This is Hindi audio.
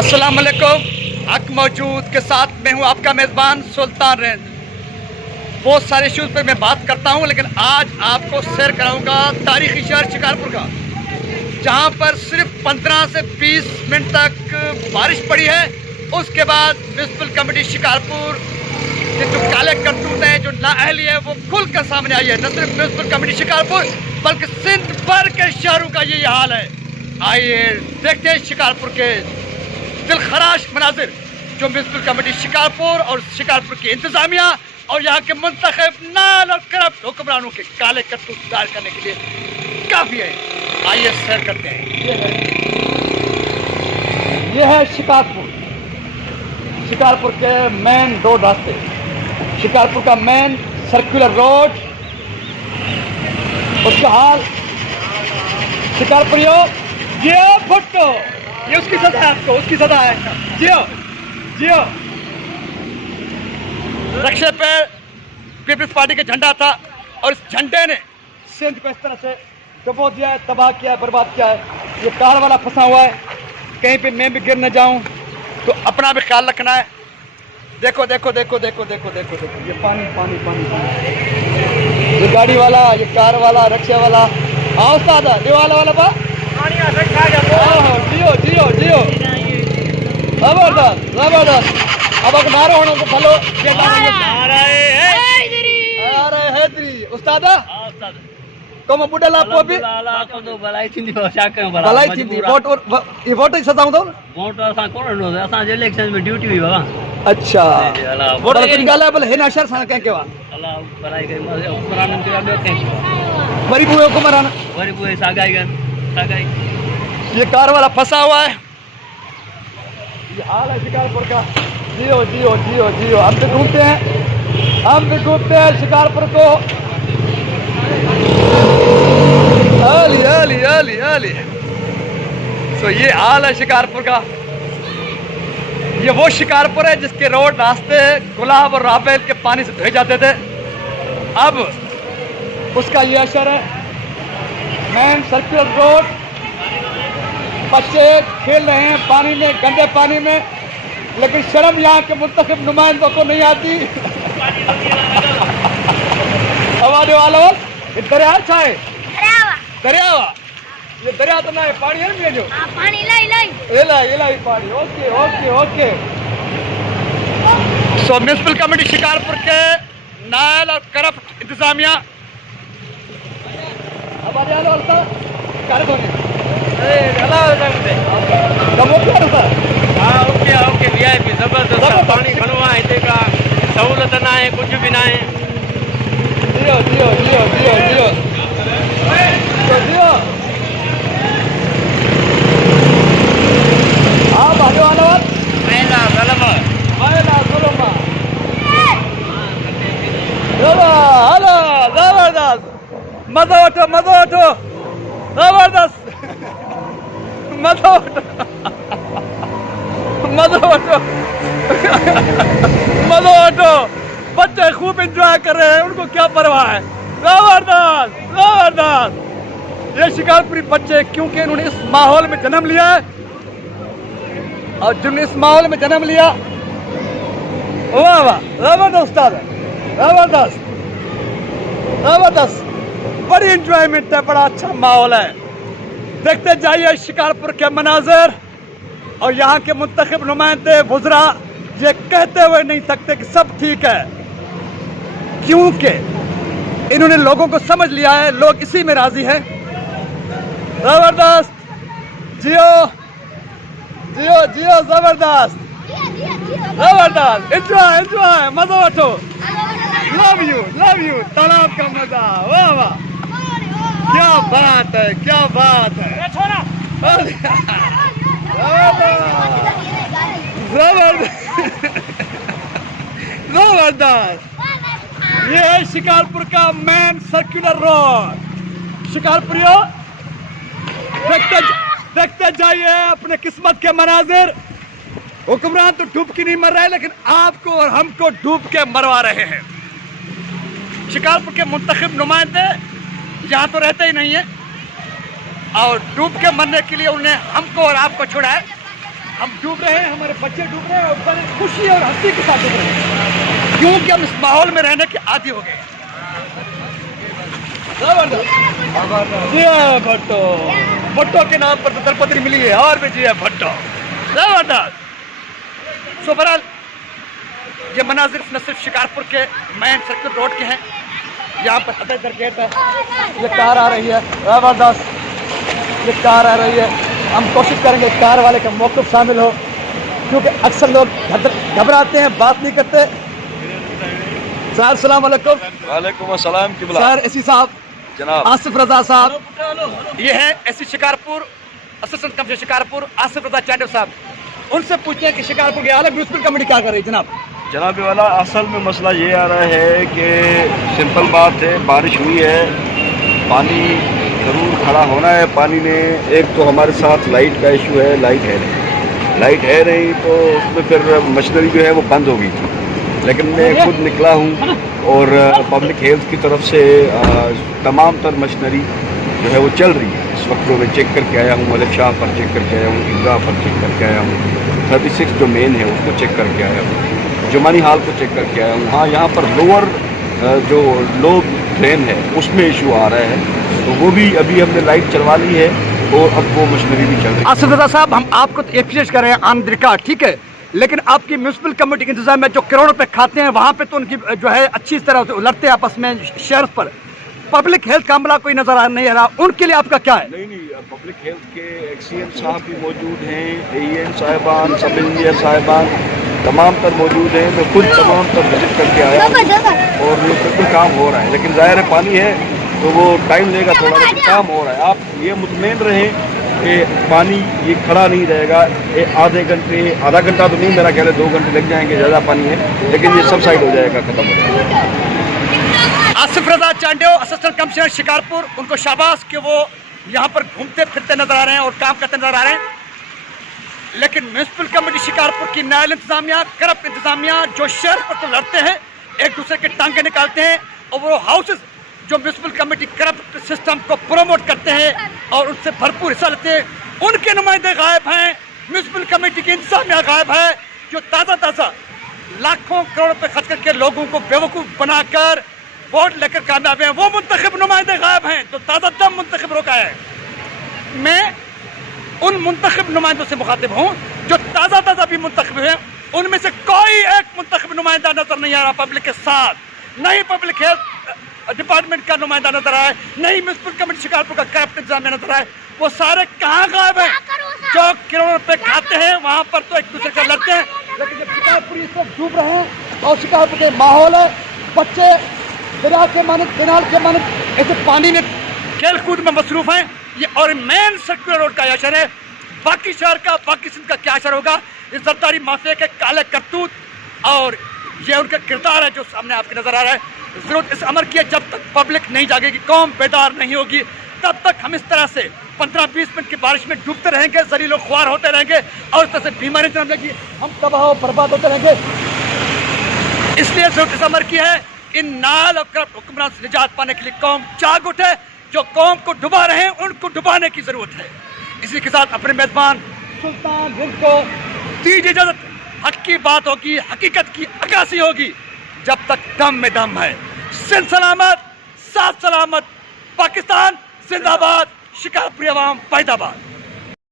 अस्सलाम वालेकुम। हक मौजूद के साथ मैं हूं आपका मेज़बान सुल्तान रेंज। बहुत सारे इश्यूज़ पे मैं बात करता हूं, लेकिन आज आपको शेयर कराऊंगा तारीखी शहर शिकारपुर का, जहां पर सिर्फ 15 से 20 मिनट तक बारिश पड़ी है। उसके बाद म्युनिसिपल कमेटी शिकारपुर के जो काले करतूत हैं, जो नाअहली है, वो खुलकर सामने आई है। न सिर्फ म्युनिसिपल कमेटी शिकारपुर बल्कि सिंध भर के शहरों का यही हाल है। आइए देखते हैं शिकारपुर के दिलखराश मनाजिर, जो म्युनिसिपल कमेटी शिकारपुर और शिकारपुर की इंतजामिया और यहाँ के मुंतखब नाल और करप्ट हुक्मरानों के काले करतूत दायर करने के लिए काफ़ी है। आइए शेयर करते हैं। ये है शिकारपुर के मेन रोड रास्ते, शिकारपुर का मेन सर्कुलर रोड, उसका हाल शिकारपुरियों जियो भुट्टो, ये उसकी सदा है, आपको उसकी सदा है। जियो जियो। रक्षे पे पीपल्स पार्टी का झंडा था और इस झंडे ने सिंध को इस तरह से डुबो दिया है, तबाह किया है, बर्बाद किया है। ये कार वाला फंसा हुआ है, कहीं पे मैं भी गिर न जाऊं, तो अपना भी ख्याल रखना है। देखो देखो देखो देखो देखो देखो देखो, ये पानी पानी पानी पानी, ये गाड़ी वाला, ये कार वाला, रक्षा वाला, आओ सादा दीवाला वाला बा जियो जियो जियो, जबरदस्त जबरदस्त। अब अगर नारो होना तो भलो उस्तादा कम बुडला पोबी भलाई थींदी छा कयूं भलाई थींदी। वोट ये वोट ही सदाऊं तो वोट असां कोन ॾिनो असां जे इलेक्शन में ड्यूटी हुई बाबा। अच्छा वोट की ॻाल्हि भले हिन अशर सां कंहिं कयो आहे, अलाह भलाई कई हुक्मराननि चयो ॿियो कंहिं वरी बि उहे हुक्मरान, वरी पोइ सागाई कनि सागाई। ये कार वाला फंसा हुआ है। ये हाल है शिकारपुर का। जियो जियो जियो जियो। हम भी घूमते हैं शिकारपुर को। आली आली आली आली। तो ये हाल है शिकारपुर का। ये वो शिकारपुर है जिसके रोड रास्ते गुलाब और राबेल के पानी से धोए जाते थे, अब उसका ये असर है। मेन सर्कुलर रोड, बच्चे खेल रहे हैं पानी में, गंदे पानी में, लेकिन शर्म यहाँ के मुंतखब नुमाइंदों को नहीं आती। हमारे वालों ये दरिया अच्छा है, दरियावा ये दरिया तो ना है, पानी है ना जो पानी लाई पानी। Okay okay okay. So municipal committee Shikarpur के नायल और करप्ट इंतजामिया हमारे वालों कर दो ओके वीआईपी ज़बरदस्त पानी घणो आहे हिते, का सहूलियत न आहे, कुझु बि न आहे। जियो जियो जियो जियो जियो जियो। हाँ भाजो वाला हेलो जबरदस्त, मजा उठो जबरदस्त, मजा उठो। बच्चे खूब एंजॉय कर रहे हैं, उनको क्या परवाह है। जबरदस्त जबरदस्त। ये शिकारपुरी बच्चे, क्योंकि इन्होंने इस माहौल में जन्म लिया है, और जिन्होंने इस माहौल में जन्म लिया, वाह वाह जबरदस्त उस्ताद है, जबरदस्त जबरदस्त। बड़ी इंजॉयमेंट है, बड़ा अच्छा माहौल है। देखते जाइए शिकारपुर के मनाजिर, और यहाँ के मुंतखब नुमाइंदे वुज़रा ये कहते हुए नहीं सकते कि सब ठीक है, क्योंकि इन्होंने लोगों को समझ लिया है, लोग इसी में राजी हैं। जबरदस्त। जियो जियो जियो जबरदस्त जबरदस्त। एंजॉय एंजॉय, मजा उठो। लव यू तालाब का मजा। वाह वाह क्या बात है, क्या बात है। जबरदस्त। ये है शिकारपुर का मेन सर्कुलर रोड। शिकारपुरियों देखते जाइए अपने किस्मत के मनाजिर। हुक्मरान तो डूब के नहीं मर रहे, लेकिन आपको और हमको डूब के मरवा रहे हैं। शिकारपुर के मुंतखब नुमाइंदे यहाँ तो रहते ही नहीं है, और डूब के मरने के लिए उन्हें हमको और आपको छोड़ा है। हम डूब रहे हैं, हमारे बच्चे डूब रहे हैं और बड़े खुशी और हंसी के साथ डूब रहे हैं, क्योंकि हम इस माहौल में रहने के आदी हो गए। भट्टो भट्टो के नाम पर दरपत्री मिली है और भी जी है भट्टो, जबरदस्त। सो बहरहाल ये मनाजिर न सिर्फ शिकारपुर के मेन सर्किल रोड के हैं, यहाँ पर अदर गेट है, ये कार आ रही है, जबरदस्त ये कार आ रही है। हम कोशिश करेंगे कार वाले का मौक़िफ़ शामिल हो, क्योंकि अक्सर लोग घबराते हैं, बात नहीं करते। सर अस्सलाम वालेकुम। वालेकुम अस्सलाम किबला। सर एसी साहब, जनाब आसिफ रजा साहब, ये है AC Shikarpur, assistant commissioner Shikarpur Asif Raza Chando साहब। उनसे पूछते हैं कि शिकारपुर के आला म्यूनसिपल कमेटी क्या कर रही है जनाब? जनाब वाला असल में मसला ये आ रहा है कि सिंपल बात है, बारिश हुई है, पानी ज़रूर खड़ा होना है पानी में। एक तो हमारे साथ लाइट का इशू है, लाइट है नहीं तो उसमें फिर मशीनरी जो है वो बंद हो गई थी। लेकिन मैं खुद निकला हूँ और पब्लिक हेल्थ की तरफ से तमाम तर मशीनरी जो है वो चल रही है। इस वक्त मैं चेक करके आया हूँ, मलिक शाह पर चेक करके आया हूँ, ईदगाह पर चेक करके आया हूँ, 36 जो मेन है उसको चेक करके आया हूँ, जुमानी हाल को चेक करके आया हूँ। हाँ, यहाँ पर लोअर जो लो ट्रेन है उसमें इशू आ रहा है, तो वो भी अभी हमने लाइट चलवा ली है और अब वो मशीनरी भी चल रही है। आसिफ रजा साहब, हम आपको तो एप्रिशिएट कर रहे हैं ऑन द रिकॉर्ड, ठीक है, लेकिन आपकी म्यूनसिपल कमेटी के इंतजाम में जो करोड़ों रुपए खाते हैं वहाँ पे तो उनकी जो है अच्छी तरह से लड़ते हैं आपस में शेयर पर। पब्लिक हेल्थ का अमला कोई नजर आ नहीं रहा, उनके लिए आपका क्या है? नहीं, पब्लिक हेल्थ के एक्सीएम साहब भी मौजूद हैं, एएन साहिबान, सब इंजीनियर साहिबान तमाम तर मौजूद हैं। मैं खुद तमाम तर विजिट करके आया और ये बिल्कुल काम हो रहा है, लेकिन ज़ाहिर है पानी है तो वो टाइम लेगा थोड़ा, लेकिन काम हो रहा है। आप ये मुतमईन रहें कि पानी ये खड़ा नहीं रहेगा। आधा घंटा तो नहीं, मेरा ख्याल है 2 घंटे लग जाएंगे, ज़्यादा पानी है, लेकिन ये सब साइड हो जाएगा, ख़त्म हो जाएगा। आसिफ रजा चांडो, असिस्टेंट कमिश्नर शिकारपुर, उनको शाबाश कि वो यहाँ पर घूमते फिरते नजर आ रहे हैं और काम करते नजर आ रहे हैं। लेकिन म्यूनसिपल कमेटी शिकारपुर की नायल इंतजामिया, करप्ट इंतजामिया जो शहर पर तो लड़ते हैं, एक दूसरे के टांगे निकालते हैं, और वो हाउसेज जो म्यूनसिपल कमेटी करप्ट सिस्टम को प्रमोट करते हैं और उससे भरपूर हिस्सा लेते हैं, उनके नुमाइंदे गायब हैं। म्यूनसिपल कमेटी की इंतजामिया गायब है, जो ताज़ा लाखों करोड़ रुपए खर्च करके लोगों को बेवकूफ़ बनाकर वोट लेकर कामयाब हैं, वो मुंतखब नुमाइंदे गायब हैं तो ताज़ा मुंतखब रोका है। मैं उन मुंतखब नुमाइंदों से मुखातिब हूँ जो ताज़ा भी मुंतखब हैं, उनमें से कोई एक मुंतखब नुमाइंदा नजर नहीं आ रहा पब्लिक के साथ। नहीं पब्लिक हेल्थ डिपार्टमेंट का नुमाइंदा नजर आए, नहीं म्यूनसिपल कमेटी शिकारपुर का करप्ट इंतजाम में नजर आए। वो सारे कहाँ गायब हैं? जो करोड़ों रुपए खाते हैं वहाँ पर तो एक दूसरे से लड़ते हैं, लेकिन जब शिकारपुर इस वक्त डूब रहे हैं और शिकारपुर के माहौल है, बच्चे दिनाल के मानक ऐसे पानी में खेल कूद में मसरूफ हैं। ये और मेन सर्कुलर रोड का असर है, बाकी शहर का, बाकी सिंध का क्या असर होगा? इस जरदारी माफिया के काले करतूत और ये उनका किरदार है जो सामने आपके नजर आ रहा है। जरूरत इस अमर की है, जब तक पब्लिक नहीं जागेगी, कौम बेदार नहीं होगी, तब तक हम इस तरह से 15-20 मिनट की बारिश में डूबते रहेंगे, जलीलो ख्वार होते रहेंगे और इस तरह से बीमारी जन्म लेगी, हम तबाह और बर्बाद होते रहेंगे। इसलिए जरूरत इस अमर की है, इन नाल और करप्ट हुक्मरान से निजात पाने के लिए कौम जाग उठे। जो कौम को डुबा रहे हैं उनको डुबाने की जरूरत है। इसी के साथ अपने मेजबान सुल्तान हिंद को दीजिए इजाजत। हक की बात होगी, हकीकत की अक्कासी होगी, जब तक दम में दम है। सिंध सलामत, साथ सलामत, पाकिस्तान जिंदाबाद, शिकारपुरी अवाम पैदाबाद।